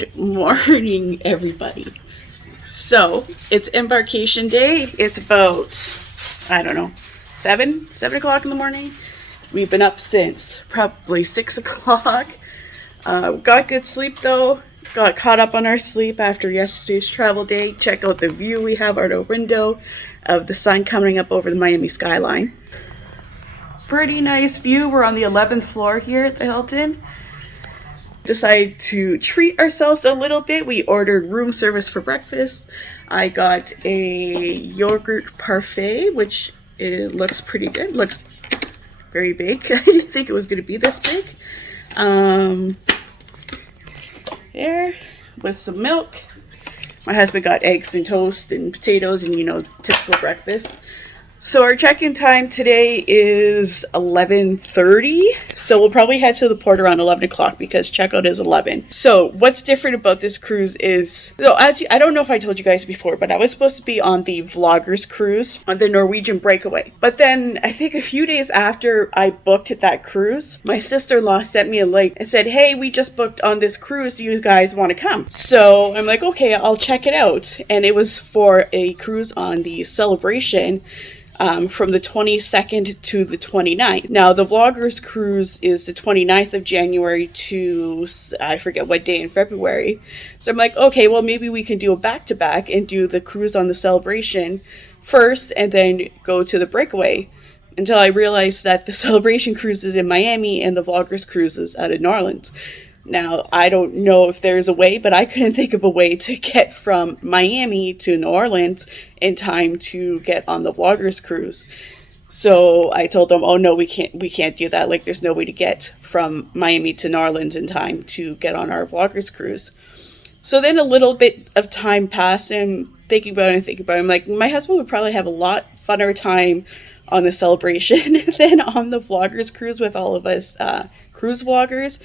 Good morning, everybody. So it's embarkation day. It's about, I don't know, 7 o'clock in the morning. We've been up since probably 6 o'clock. Got good sleep though. Got caught up on our sleep after yesterday's travel day. Check out the view we have out our window of the sun coming up over the Miami skyline. Pretty nice view. We're on the 11th floor here at the Hilton. Decided to treat ourselves a little bit. We ordered room service for breakfast. I got a yogurt parfait, which it looks pretty good. Looks very big. I didn't think it was going to be this big. There, with some milk. My husband got eggs and toast and potatoes and, you know, typical breakfast. So our check-in time today is 11:30. So we'll probably head to the port around 11 o'clock because checkout is 11. So what's different about this cruise is, so I don't know if I told you guys before, but I was supposed to be on the Vloggers cruise on the Norwegian Breakaway. But then I think a few days after I booked that cruise, my sister-in-law sent me a link and said, hey, we just booked on this cruise. Do you guys want to come? So I'm like, okay, I'll check it out. And it was for a cruise on the Celebration. From the 22nd to the 29th. Now, the Vloggers cruise is the 29th of January to, I forget what day in February. So I'm like, okay, well, maybe we can do a back-to-back and do the cruise on the Celebration first and then go to the Breakaway. Until I realized that the Celebration cruise is in Miami and the Vloggers cruise is out of New Orleans. Now, I don't know if there's a way, but I couldn't think of a way to get from Miami to New Orleans in time to get on the Vloggers cruise. So I told them, oh no, we can't do that. Like, there's no way to get from Miami to New Orleans in time to get on our Vloggers cruise. So then a little bit of time passed and thinking about it, I'm like, my husband would probably have a lot funner time on the Celebration than on the Vloggers cruise with all of us cruise vloggers.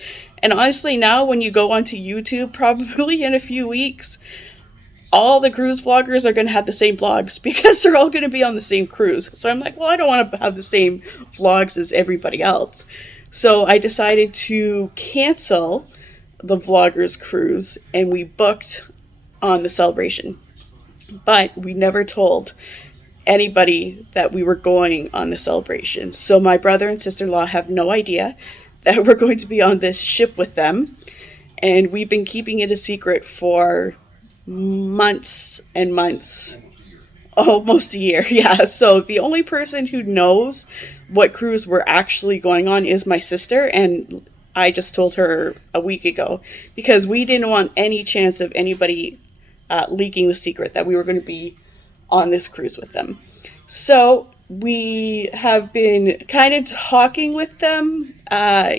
And honestly, now when you go onto YouTube, probably in a few weeks, all the cruise vloggers are going to have the same vlogs because they're all going to be on the same cruise. So I'm like, well, I don't want to have the same vlogs as everybody else. So I decided to cancel the Vloggers cruise and we booked on the Celebration. But we never told anybody that we were going on the Celebration. So my brother and sister-in-law have no idea that we're going to be on this ship with them. And we've been keeping it a secret for months and months, almost a year. Yeah, so the only person who knows what cruise we're actually going on is my sister, and I just told her a week ago because we didn't want any chance of anybody leaking the secret that we were going to be on this cruise with them. So we have been kind of talking with them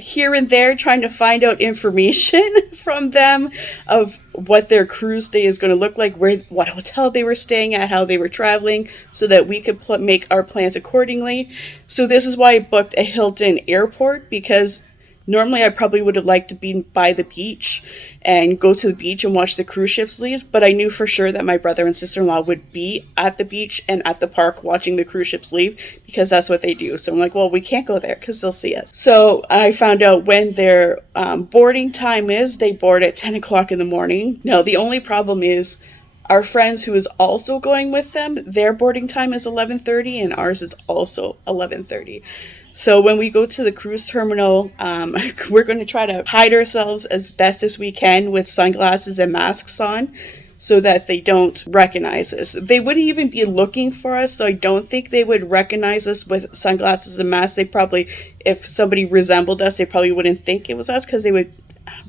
here and there, trying to find out information from them of what their cruise day is going to look like, what hotel they were staying at, how they were traveling, so that we could make our plans accordingly. So this is why I booked a Hilton Airport, because normally I probably would have liked to be by the beach and go to the beach and watch the cruise ships leave, but I knew for sure that my brother and sister-in-law would be at the beach and at the park watching the cruise ships leave because that's what they do. So I'm like, well, we can't go there because they'll see us. So I found out when their boarding time is. They board at 10 o'clock in the morning. Now, the only problem is our friends who is also going with them, their boarding time is 11:30 and ours is also 11:30. So when we go to the cruise terminal, we're going to try to hide ourselves as best as we can with sunglasses and masks on so that they don't recognize us. They wouldn't even be looking for us, so I don't think they would recognize us with sunglasses and masks. They probably, if somebody resembled us, they probably wouldn't think it was us because they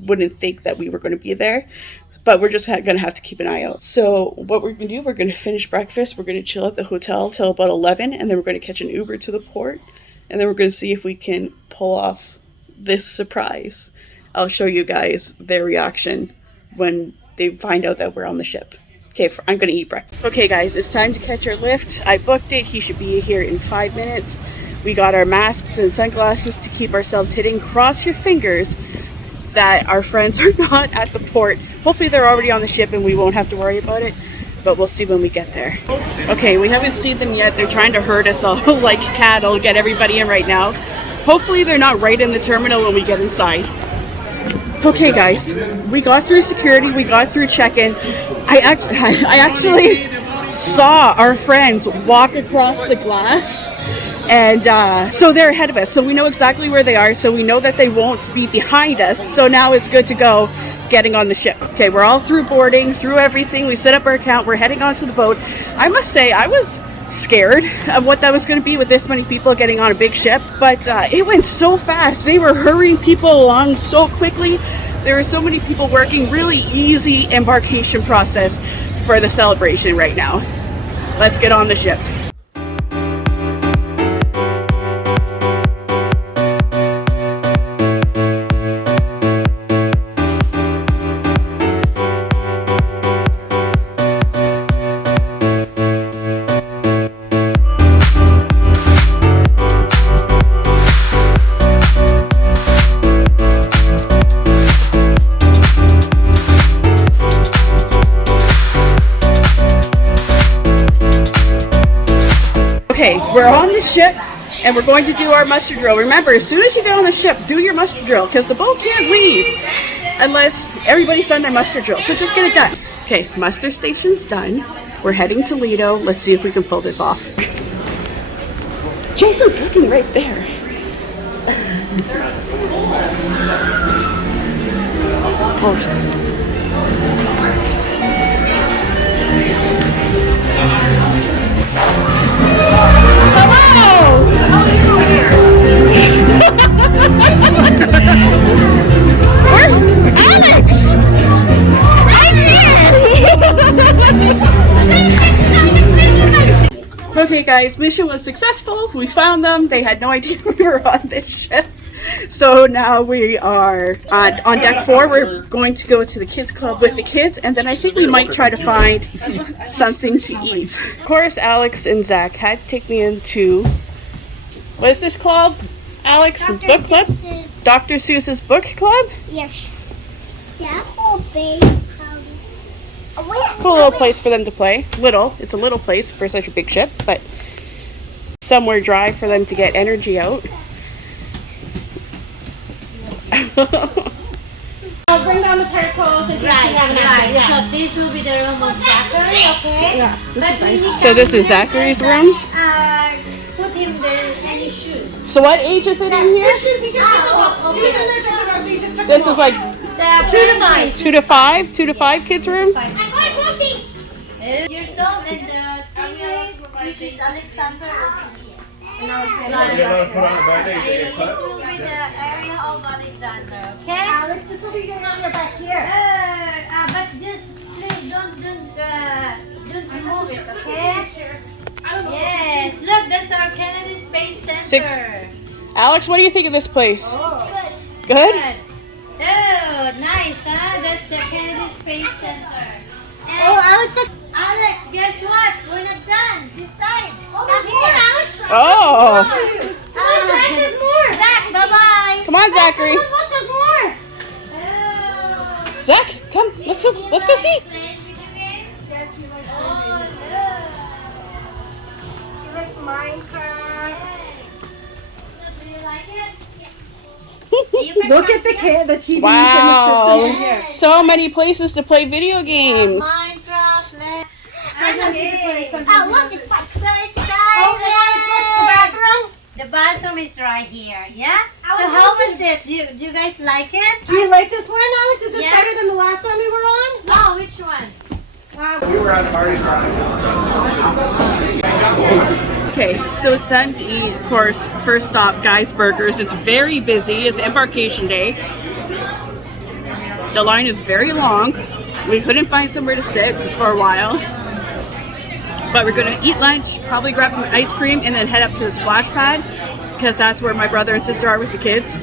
wouldn't think that we were going to be there. But we're just going to have to keep an eye out. So what we're going to do, we're going to finish breakfast. We're going to chill at the hotel till about 11, and then we're going to catch an Uber to the port. And then we're going to see if we can pull off this surprise. I'll show you guys their reaction when they find out that we're on the ship. Okay, I'm going to eat breakfast. Okay, guys, it's time to catch our lift. I booked it. He should be here in 5 minutes. We got our masks and sunglasses to keep ourselves hidden. Cross your fingers that our friends are not at the port. Hopefully they're already on the ship and we won't have to worry about it. But we'll see when we get there. Okay, we haven't seen them yet. They're trying to herd us all like cattle, get everybody in right now. Hopefully they're not right in the terminal when we get inside. Okay, guys, we got through security, we got through check-in. I actually saw our friends walk across the glass, and so they're ahead of us. So we know exactly where they are, so we know that they won't be behind us. So now it's good to go getting on the ship. Okay, we're all through boarding, through everything. We set up our account, we're heading onto the boat. I must say, I was scared of what that was going to be with this many people getting on a big ship, but it went so fast. They were hurrying people along so quickly. There were so many people working. Really easy embarkation process for the celebration right now. Let's get on the ship. Okay, we're on the ship and we're going to do our muster drill. Remember, as soon as you get on the ship, do your muster drill because the boat can't leave unless everybody's done their muster drill. So just get it done. Okay, muster station's done. We're heading to Lido. Let's see if we can pull this off. Jason's looking right there. Oh. Where's Alex? Okay guys, mission was successful. We found them. They had no idea we were on this ship. So now we are on deck 4. We're going to go to the kids club with the kids, and then I think we might try to find something to eat. Of course, Alex and Zach had to take me into, what is this called, Alex? Dr. Book club? Seuss's. Dr. Seuss's book club? Yes. That whole big. Cool little place for them to play. Little. It's a little place for such a big ship, but somewhere dry for them to get energy out. I'll bring down the particles and Right. So this will be the room of Zachary, okay? Yeah, But when he so this comes is in, Zachary's just, room? Put him there any shoes. So what age is it in here? His shoes, he just took them off. He was in there talking about, so he just took This them is off. like 2 to 5. 2 to 5 kids room? I'm going to pussy. Years old and the senior, which is Alexander over here. And now it's in This will be the area of Alexander, okay? Alex, this will be your area back here. But just please don't remove it, okay? Yes, look, that's our Kennedy Space Center. Alex, what do you think of this place? Oh, Good? oh, nice, huh? That's the Kennedy Space Center. And Oh, Alex, look. Alex, guess what? We're not done. This side. Oh, there's more, Alex. Oh! Come on, Zach, there's more. Zach, bye-bye. Come on, Zachary. Look, there's more. Oh. Zach, come. Let's go see. Playing video games? Yes, he likes Oh, He likes Minecraft. do you like it? Look at the TVs Wow. and the system. So many places to play video games. Minecraft, let's Sometimes you can play something. Oh, look, it's fun. so excited. Oh, Alex, look, the bathroom. The bathroom is right here, yeah? So how was it? Do you guys like it? Do you like this one, Alex? Is this Yeah. better than the last one we were on? Oh, which one? We were at Mardi Gras. Okay, so it's time to eat. Of course, first stop, Guy's Burgers. It's very busy. It's embarkation day. The line is very long. We couldn't find somewhere to sit for a while. But we're going to eat lunch, probably grab some ice cream, and then head up to the splash pad because that's where my brother and sister are with the kids.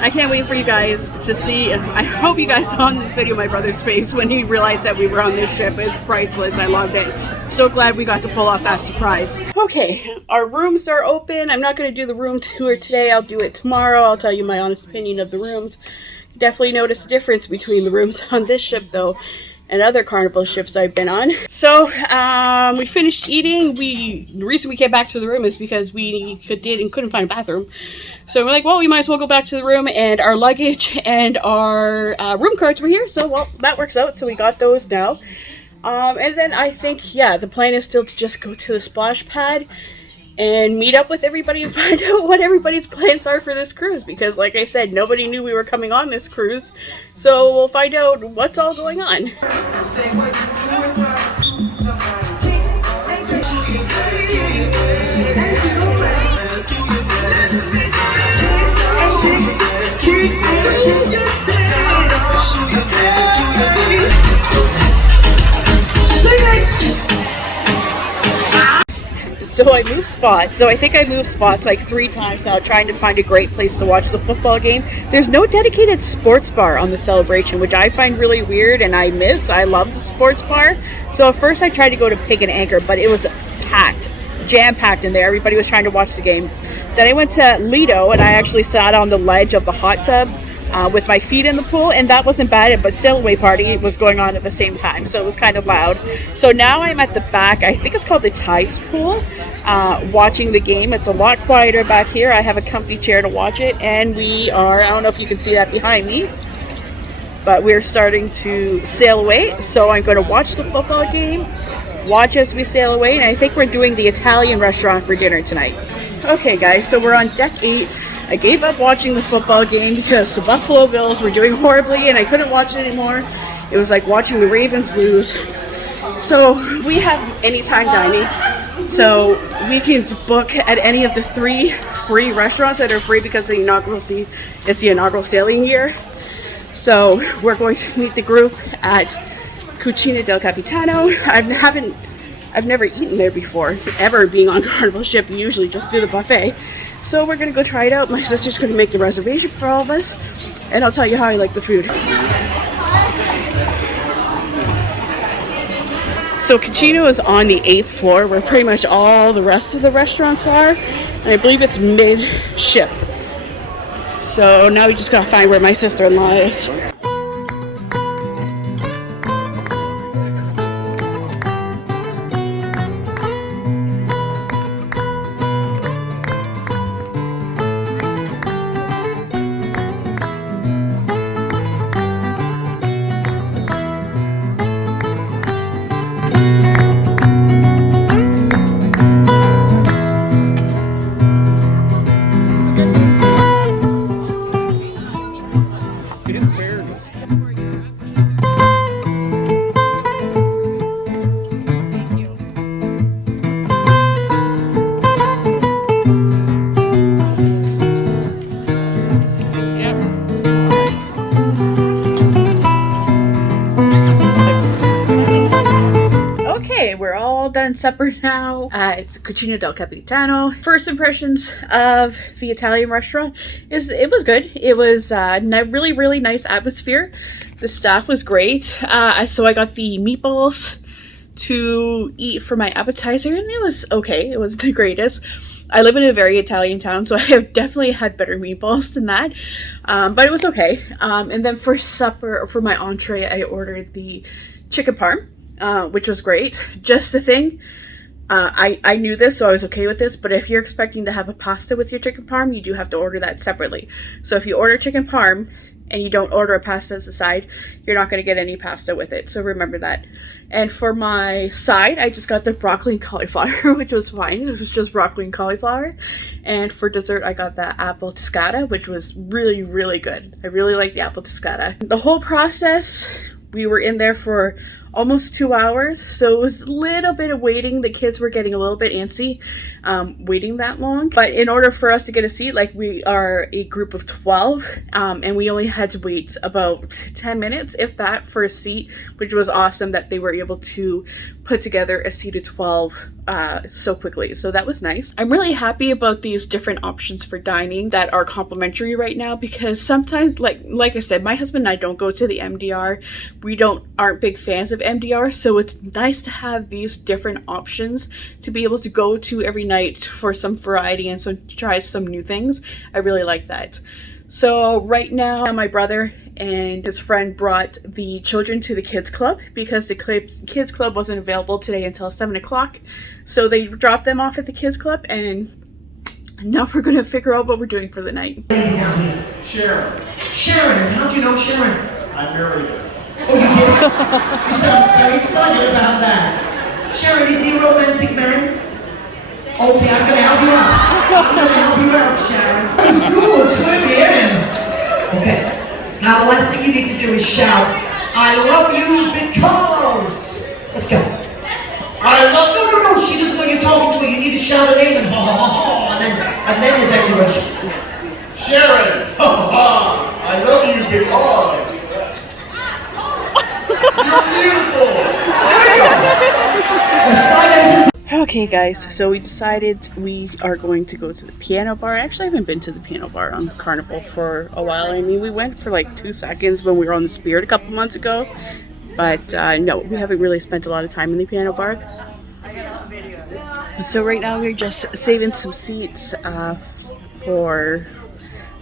I can't wait for you guys to see, and I hope you guys saw in this video my brother's face when he realized that we were on this ship. It's priceless. I loved it. So glad we got to pull off that surprise. Okay, our rooms are open. I'm not going to do the room tour today. I'll do it tomorrow. I'll tell you my honest opinion of the rooms. Definitely notice a difference between the rooms on this ship though and other carnival ships I've been on. So we finished eating. The reason we came back to the room is because we couldn't find a bathroom. So we're like, well, we might as well go back to the room, and our luggage and our room cards were here. So, well, that works out. So we got those now. And then I think, yeah, the plan is still to just go to the splash pad and meet up with everybody and find out what everybody's plans are for this cruise, because like I said, nobody knew we were coming on this cruise, so we'll find out what's all going on. So I moved spots. So I think I moved spots like 3 times now, trying to find a great place to watch the football game. There's no dedicated sports bar on the Celebration, which I find really weird and I miss. I love the sports bar. So at first I tried to go to Pig and Anchor, but it was packed, jam-packed in there. Everybody was trying to watch the game. Then I went to Lido, and I actually sat on the ledge of the hot tub with my feet in the pool, and that wasn't bad, but still away party was going on at the same time, so it was kind of loud. So now I'm at the back, I think it's called the Tides pool, watching the game. It's a lot quieter back here. I have a comfy chair to watch it, and we are, I don't know if you can see that behind me, but we're starting to sail away. So I'm going to watch the football game, watch as we sail away, and I think we're doing the Italian restaurant for dinner tonight. Okay guys, so we're on deck 8. I gave up watching the football game because the Buffalo Bills were doing horribly and I couldn't watch it anymore. It was like watching the Ravens lose. So we have anytime dining. So we can book at any of the 3 free restaurants that are free because it's the inaugural sailing year. So we're going to meet the group at Cucino Del Capitano. I've never eaten there before, ever being on Carnival ship. You usually just do the buffet. So we're going to go try it out. My sister's going to make the reservation for all of us, and I'll tell you how I like the food. So Cucino is on the 8th floor, where pretty much all the rest of the restaurants are, and I believe it's mid-ship. So now we just got to find where my sister-in-law is. We're all done supper now at Cucino Del Capitano. First impressions of the Italian restaurant is it was good. It was really nice atmosphere. The staff was great. So I got the meatballs to eat for my appetizer, and it was okay. It wasn't the greatest. I live in a very Italian town, so I have definitely had better meatballs than that, but it was okay. And then for supper, for my entree, I ordered the chicken parm, which was great. Just the thing, I knew this, so I was okay with this, but if you're expecting to have a pasta with your chicken parm, you do have to order that separately. So if you order chicken parm and you don't order a pasta as a side, you're not going to get any pasta with it, so remember that. And for my side, I just got the broccoli and cauliflower, which was fine. It was just broccoli and cauliflower. And for dessert, I got the apple toscata, which was really good. I really like the apple toscata. The whole process, we were in there for almost 2 hours, so it was a little bit of waiting. The kids were getting a little bit antsy waiting that long, but in order for us to get a seat, like, we are a group of 12, and we only had to wait about 10 minutes, if that, for a seat, which was awesome that they were able to put together a seat of 12 so quickly. So that was nice. I'm really happy about these different options for dining that are complimentary right now, because sometimes, like I said, my husband and I don't go to the MDR. We aren't big fans of MDR, so it's nice to have these different options to be able to go to every night for some variety and try some new things. I really like that. So right now, my brother and his friend brought the children to the kids club because the kids club wasn't available today until 7 o'clock. So they dropped them off at the kids club, and now we're gonna figure out what we're doing for the night. Sharon. Sharon, how'd you know Sharon? I married her. Oh, you did? You sound very excited about that. Sharon, is he a romantic man? Okay, I'm gonna help you out. I'm gonna help you out, Sharon. That's good, twin, okay. Now the last thing you need to do is shout, I love you because. Let's go. I love, no, she doesn't know you're talking to her. You need to shout her name and ha ha ha ha, and then the declaration. Sharon, I love you because you're beautiful. Okay guys, so we decided we are going to go to the piano bar. I actually haven't been to the piano bar on Carnival for a while. I mean, we went for like 2 seconds when we were on the Spirit a couple months ago. But no, we haven't really spent a lot of time in the piano bar. So right now we're just saving some seats for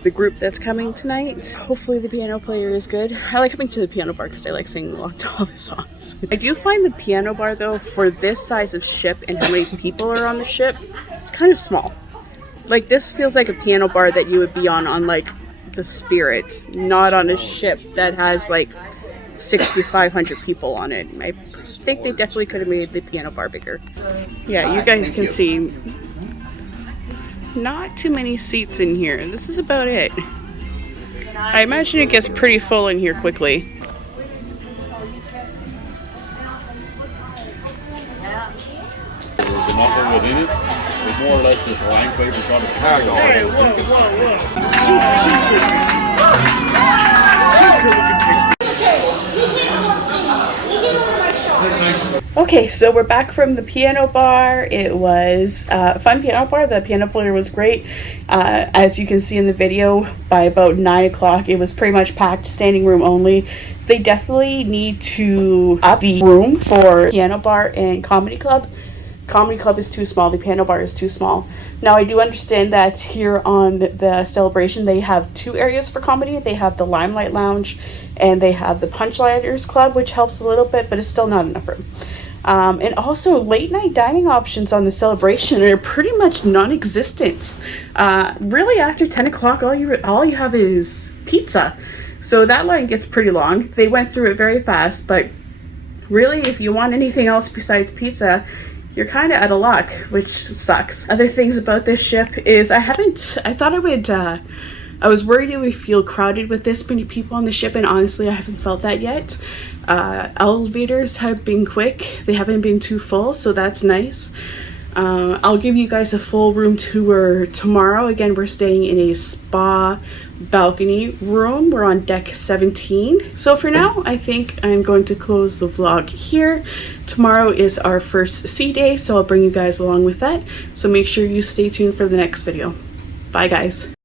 the group that's coming tonight. Hopefully the piano player is good. I like coming to the piano bar because I like singing along to all the songs. I do find the piano bar though, for this size of ship and how many people are on the ship, it's kind of small. Like this feels like a piano bar that you would be on like the Spirit, not on a ship that has like 6,500 people on it. I think they definitely could have made the piano bar bigger. Yeah, you guys can see not too many seats in here. This is about it. I imagine it gets pretty full in here quickly. The muscle within it is more or less just line papers on the tag on Okay, so we're back from the piano bar. It was a fun piano bar. The piano player was great. As you can see in the video, by about 9 o'clock, it was pretty much packed, standing room only. They definitely need to up the room for piano bar and comedy club. Comedy club is too small. The piano bar is too small. Now, I do understand that here on the Celebration, they have 2 areas for comedy. They have the Limelight Lounge and they have the Punchliners Club, which helps a little bit, but it's still not enough room. And also, late night dining options on the Celebration are pretty much non-existent. Really, after 10 o'clock, all you have is pizza. So that line gets pretty long. They went through it very fast, but really, if you want anything else besides pizza, you're kind of out of luck, which sucks. Other things about this ship is I was worried it would feel crowded with this many people on the ship, and honestly, I haven't felt that yet. Elevators have been quick. They haven't been too full, so that's nice. I'll give you guys a full room tour tomorrow. Again, we're staying in a spa balcony room. We're on deck 17. So for now, I think I'm going to close the vlog here. Tomorrow is our first sea day, so I'll bring you guys along with that. So make sure you stay tuned for the next video. Bye guys.